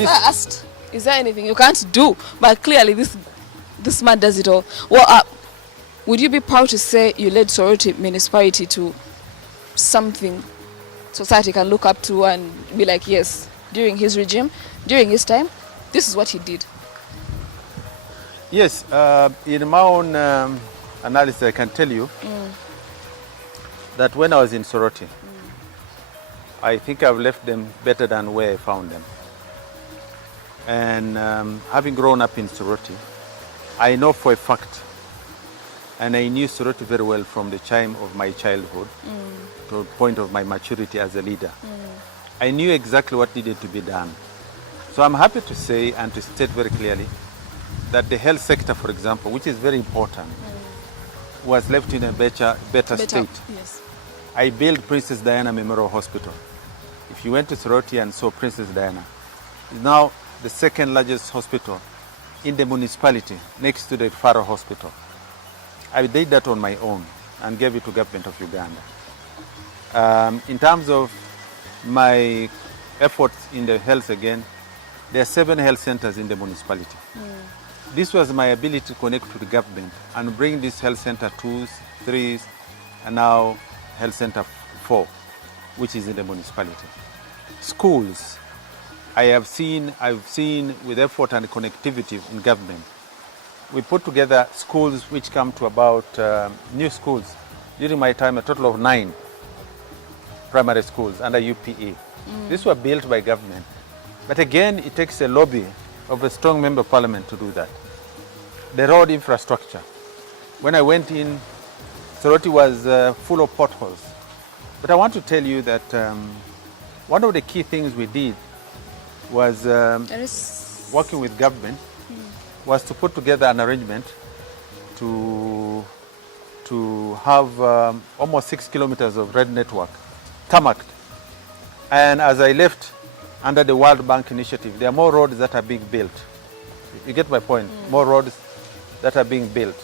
I asked, is there anything you can't do? But clearly this man does it all. Well, would you be proud to say you led Soroti municipality to something society can look up to and be like, yes, during his regime, during his time, this is what he did? Yes, in my own analysis, I can tell you that when I was in Soroti, I think I've left them better than where I found them. And having grown up in Soroti, I know for a fact, and I knew Soroti very well from the time of my childhood to the point of my maturity as a leader. I knew exactly what needed to be done. So I'm happy to say and to state very clearly that the health sector, for example, which is very important, was left in a better state. Yes. I built Princess Diana Memorial Hospital. If you went to Soroti and saw Princess Diana, it's now the second largest hospital in the municipality next to the Faro Hospital. I did that on my own and gave it to government of Uganda. In terms of my efforts in the health again, there are 7 health centers in the municipality. This was my ability to connect to the government and bring this health center 2, 3, and now health center 4, which is in the municipality. Schools, I've seen with effort and connectivity in government. We put together schools which come to about, new schools, during my time a total of 9 primary schools under UPE. These were built by government. But again, it takes a lobby of a strong member of parliament to do that. The road infrastructure. When I went in, Soroti was full of potholes. But I want to tell you that one of the key things we did was working with government was to put together an arrangement to have almost 6 kilometers of red network tarmacked. And as I left, under the World Bank initiative, there are more roads that are being built. You get my point? More roads that are being built.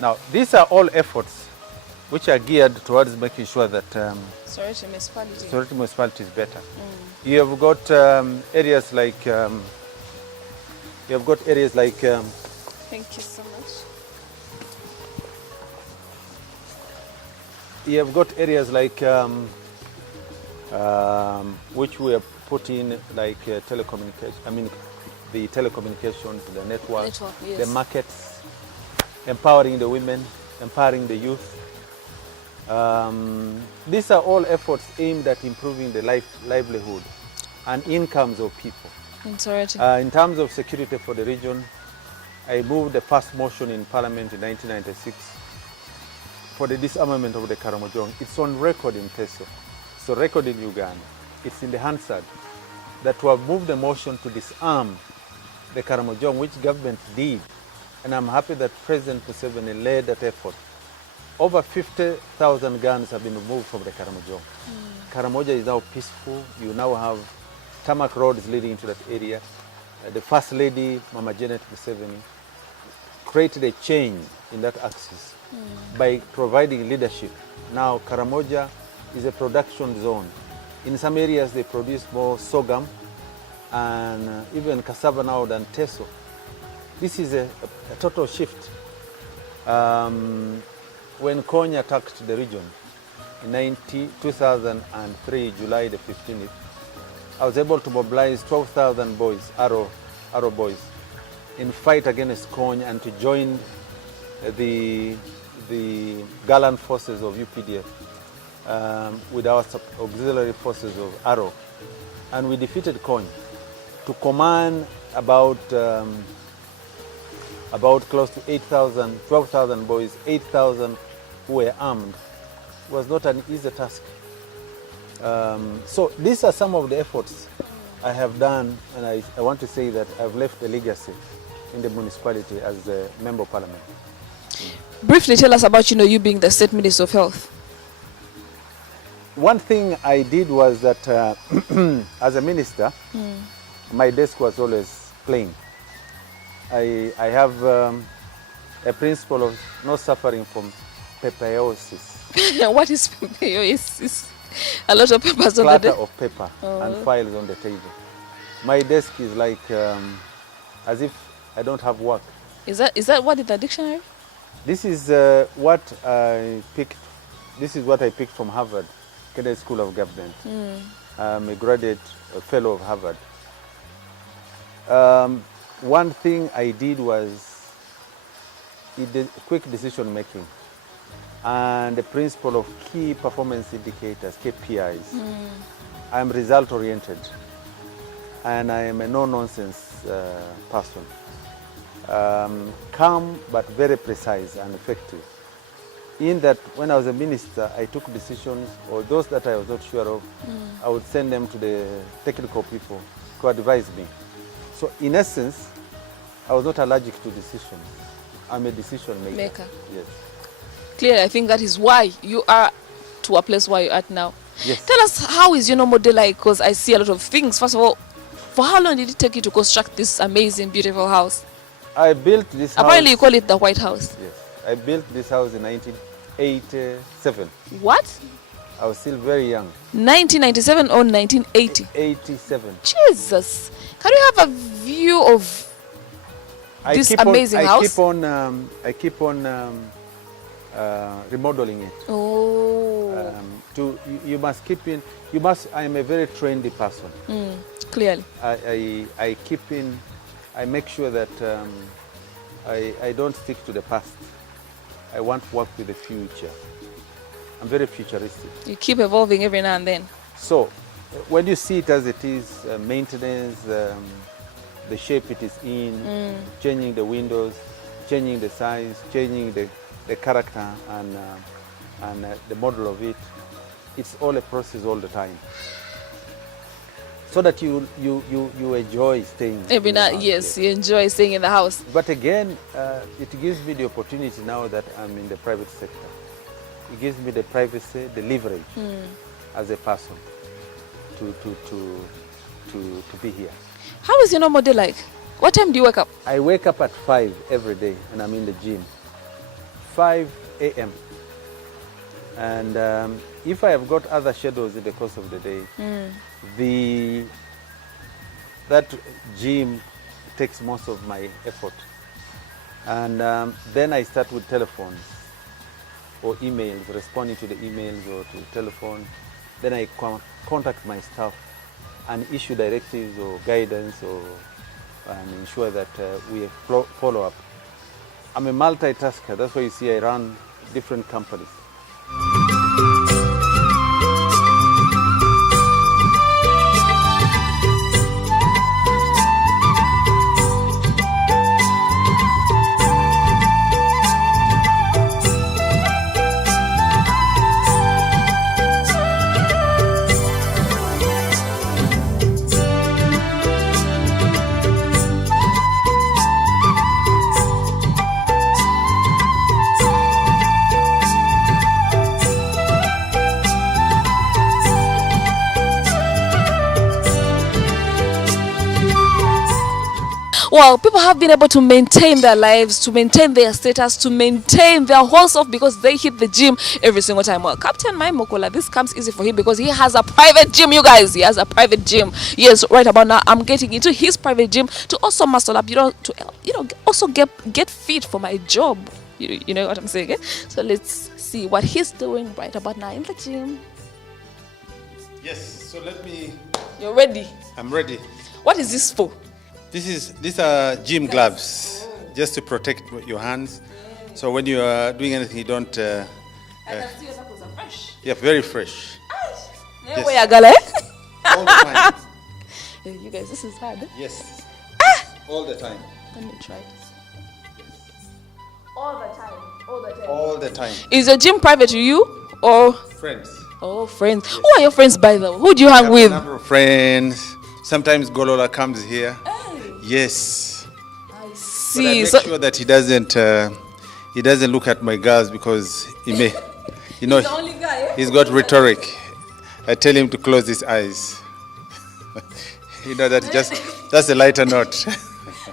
Now, these are all efforts which are geared towards making sure that Soroti municipality is better. You have got areas like Thank you so much. You have got areas like which we have put in, like telecommunication. I mean, the telecommunications, the network, yes. the markets, empowering the women, empowering the youth. These are all efforts aimed at improving the livelihood and incomes of people. In terms of security for the region, I moved the first motion in Parliament in 1996 for the disarmament of the Karamojong. It's on record in Teso. It's on record in Uganda. It's in the Hansard that we have moved the motion to disarm the Karamojong, which government did. And I'm happy that President Museveni led that effort. Over 50,000 guns have been removed from the Karamojong. Karamoja is now peaceful. You now have tarmac roads leading into that area. The First Lady, Mama Janet Museveni, created a change in that axis by providing leadership. Now Karamoja is a production zone. In some areas they produce more sorghum and even cassava now than Teso. This is a total shift. When Konya attacked the region in 2003, July the 15th, I was able to mobilize 12,000 boys, Arrow boys, in fight against Konya and to join the gallant forces of UPDF with our auxiliary forces of Arrow. And we defeated Konya to command about close to 8,000, 12,000 boys, 8,000 who were armed. It was not an easy task. So these are some of the efforts I have done, and I want to say that I've left a legacy in the municipality as a member of parliament. Briefly tell us about you being the State Minister of Health. One thing I did was that as a minister, my desk was always plain. I have a principle of not suffering from paperosis. What is paperosis? A lot of papers on the desk. Clutter of paper and files on the table. My desk is like as if I don't have work. Is that what in the dictionary? This is what I picked. This is what I picked from Harvard, Kennedy School of Government. I'm a graduate, a fellow of Harvard. One thing I did was quick decision making and the principle of key performance indicators, KPIs. I'm result oriented and I am a no-nonsense person. Calm but very precise and effective. In that when I was a minister, I took decisions, or those that I was not sure of, I would send them to the technical people who advise me. So in essence, I was not allergic to decisions. I'm a decision maker. Yes. Clearly, I think that is why you are to a place where you're at now. Yes. Tell us, how is your normal day like? Because I see a lot of things. First of all, for how long did it take you to construct this amazing, beautiful house? I built this house. Apparently, you call it the White House. Yes. I built this house in 1987. What? I was still very young. 1997 or 1980? 87. Jesus. Can you have a view of this amazing house? I keep on remodeling it. Oh. You must keep in. You must. I am a very trendy person. Clearly. I keep in. I make sure that I don't stick to the past. I want to work with the future. I'm very futuristic. You keep evolving every now and then. So, when you see it as it is, maintenance, the shape it is in, changing the windows, changing the size, changing the character and the model of it, it's all a process all the time. So that you enjoy staying. Every night, yes, you enjoy staying in the house. But again, it gives me the opportunity now that I'm in the private sector. It gives me the privacy, the leverage as a person to be here. How is your normal day like? What time do you wake up? I wake up at 5 every day and I'm in the gym. 5 a.m. And if I have got other schedules in the course of the day, that gym takes most of my effort. And then I start with telephones or emails, responding to the emails or to the telephone. Then I contact my staff and issue directives or guidance and ensure that we follow up. I'm a multitasker. That's why you see I run different companies. Well, people have been able to maintain their lives, to maintain their status, to maintain their whole self because they hit the gym every single time. Well, Captain Mukula, this comes easy for him because he has a private gym, you guys. He has a private gym. Yes, right about now, I'm getting into his private gym to also muscle up, also get fit for my job. You know what I'm saying? Eh? So let's see what he's doing right about now in the gym. Yes, so let me... You're ready? I'm ready. What is this for? These are gym gloves, just to protect your hands. So when you are doing anything, you don't... I can see your knuckles are fresh. Yeah, very fresh. Yes. All the time. You guys, this is hard. Yes. All the time. Let me try this. All the time. All the time. All the time. Is your gym private to you or? Friends. Oh, friends. Yes. Who are your friends, by the way? Who do you hang with? A number of friends. Sometimes Golola comes here. Hey. Yes. I see. But I make sure that he doesn't look at my girls because he may, He's the only guy, eh? He's got rhetoric. I tell him to close his eyes. That's a lighter note.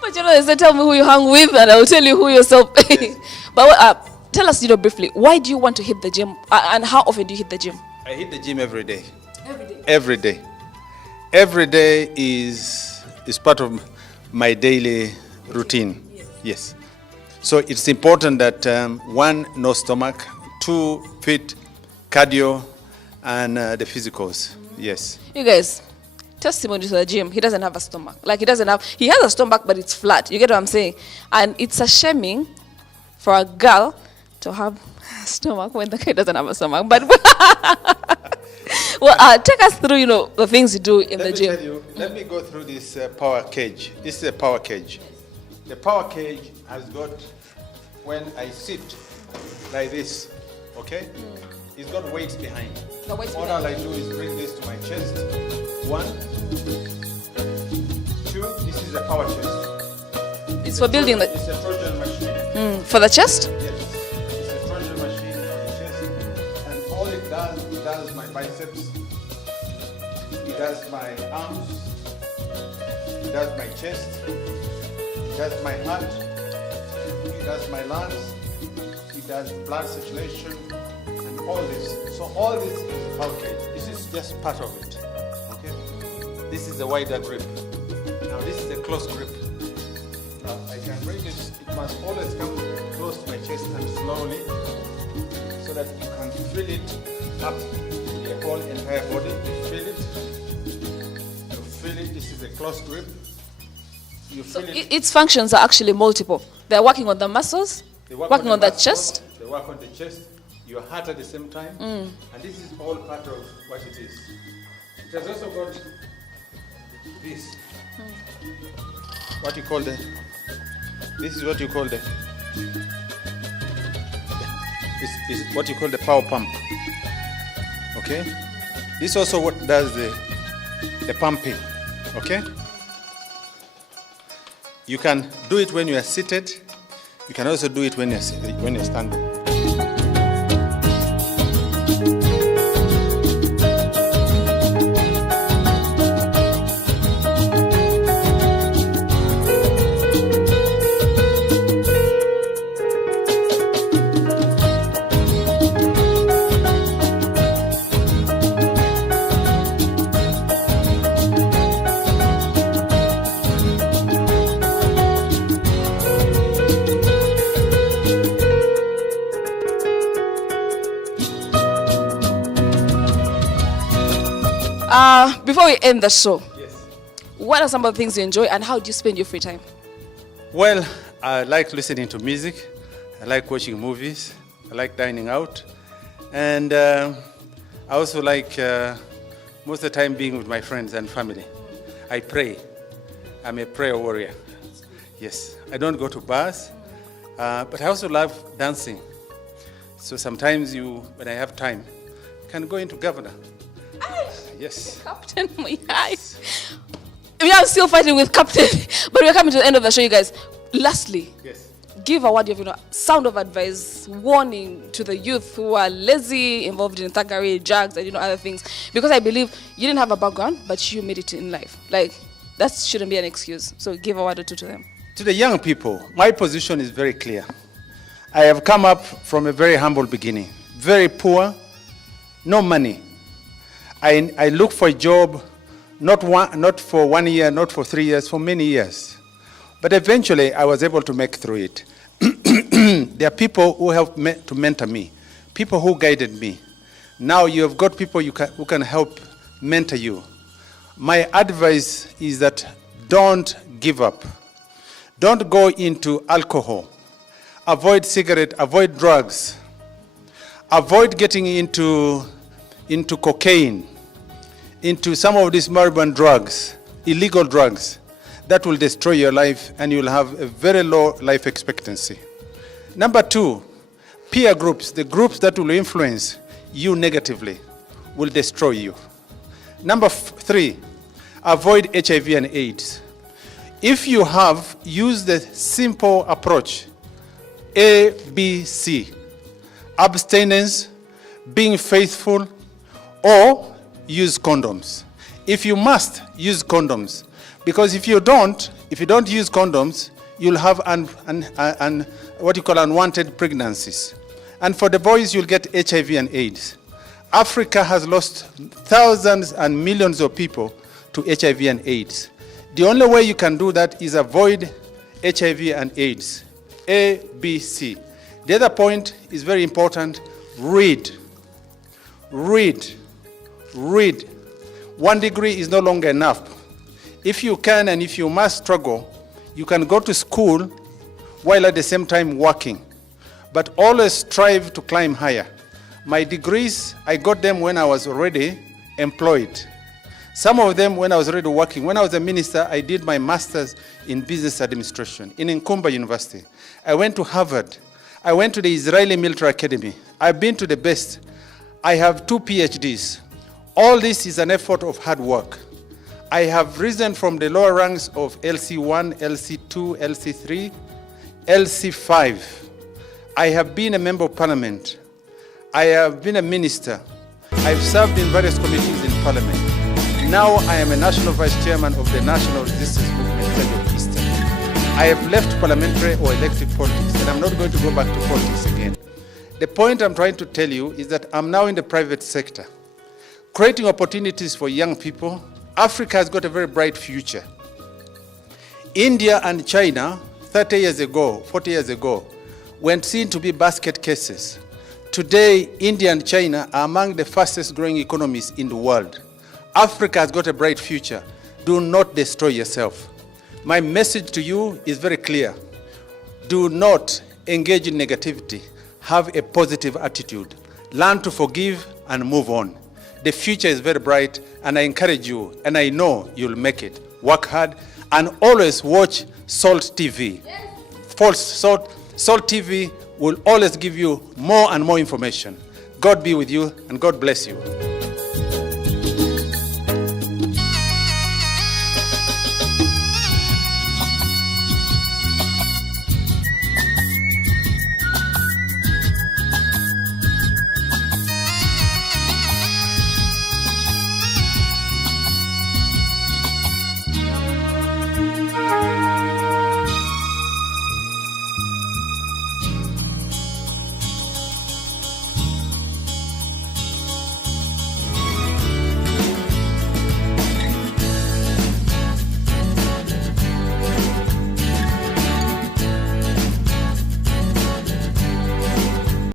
But they say, tell me who you hang with and I will tell you who yourself. Yes. But tell us, briefly, why do you want to hit the gym and how often do you hit the gym? I hit the gym every day. Every day? Every day. Every day is is part of my daily routine. Yes. So it's important that 1, no stomach, 2, fit, cardio, and the physicals. Yes. You guys, testimony to the gym. He doesn't have a stomach. Like he has a stomach, but it's flat. You get what I'm saying? And it's a shaming for a girl to have a stomach when the guy doesn't have a stomach. But well, take us through, the things you do in the gym. Let me go through this power cage. This is a power cage. The power cage has got, when I sit like this, okay? It's got weights behind. All I do is bring this to my chest. 1, 2, this is a power chest. It's for building the... It's a Trojan machine. For the chest? Yes. It's a Trojan machine for the chest. And all it does my biceps. It does my arms. It does my chest. It does my heart. It does my lungs. It does blood circulation and all this. So all this is okay. This is just part of it. Okay? This is the wider grip. Now this is a close grip. Now I can bring this. It must always come close to my chest and slowly, so that you can feel it up the whole entire body. You feel it. You feel it. This is a close grip. You feel it. Its functions are actually multiple. They're working on the muscles, working on the chest. They work on the chest, your heart at the same time. And this is all part of what it is. It has also got this. What you call the... This is what you call the... Is what you call the power pump. Okay? This also what does the pumping. Okay? You can do it when you are seated. You can also do it when you're standing. Before we end the show, Yes. what are some of the things you enjoy and how do you spend your free time? Well, I like listening to music. I like watching movies. I like dining out. And I also like most of the time being with my friends and family. I pray. I'm a prayer warrior. Yes. I don't go to bars, but I also love dancing. So sometimes when I have time, can go into Governor. Yes. Captain, my eyes. We are still fighting with Captain, but we're coming to the end of the show, you guys. Lastly, Yes. give a word of sound of advice, warning to the youth who are lazy, involved in thuggery, drugs, and other things. Because I believe you didn't have a background, but you made it in life. Like, that shouldn't be an excuse. So give a word or two to them. To the young people, my position is very clear. I have come up from a very humble beginning, very poor, no money. I look for a job, not for 1 year, not for 3 years, for many years. But eventually, I was able to make through it. There are people who helped to mentor me, people who guided me. Now you have got people who can help mentor you. My advice is that don't give up. Don't go into alcohol. Avoid cigarette, avoid drugs. Avoid getting into cocaine, into some of these marijuana drugs, illegal drugs, that will destroy your life and you'll have a very low life expectancy. Number 2, peer groups, the groups that will influence you negatively, will destroy you. Number 3, avoid HIV and AIDS. If you have, use the simple approach, ABC, abstinence, being faithful, or use condoms. If you must, use condoms. Because if you don't use condoms, you'll have what you call unwanted pregnancies. And for the boys, you'll get HIV and AIDS. Africa has lost thousands and millions of people to HIV and AIDS. The only way you can do that is avoid HIV and AIDS. A, B, C. The other point is very important. Read. Read. Read. 1 degree is no longer enough. If you can and if you must struggle, you can go to school while at the same time working. But always strive to climb higher. My degrees, I got them when I was already employed. Some of them when I was already working. When I was a minister, I did my master's in business administration in Nkumba University. I went to Harvard. I went to the Israeli Military Academy. I've been to the best. I have 2 PhDs. All this is an effort of hard work. I have risen from the lower ranks of LC1, LC2, LC3, LC5. I have been a member of parliament. I have been a minister. I've served in various committees in parliament. Now I am a national vice chairman of the National Resistance Movement, Federal Eastern. I have left parliamentary or elective politics, and I'm not going to go back to politics again. The point I'm trying to tell you is that I'm now in the private sector, creating opportunities for young people. Africa has got a very bright future. India and China, 30 years ago, 40 years ago, were seen to be basket cases. Today, India and China are among the fastest growing economies in the world. Africa has got a bright future. Do not destroy yourself. My message to you is very clear. Do not engage in negativity. Have a positive attitude. Learn to forgive and move on. The future is very bright, and I encourage you, and I know you'll make it. Work hard, and always watch Salt TV. Salt TV will always give you more and more information. God be with you, and God bless you.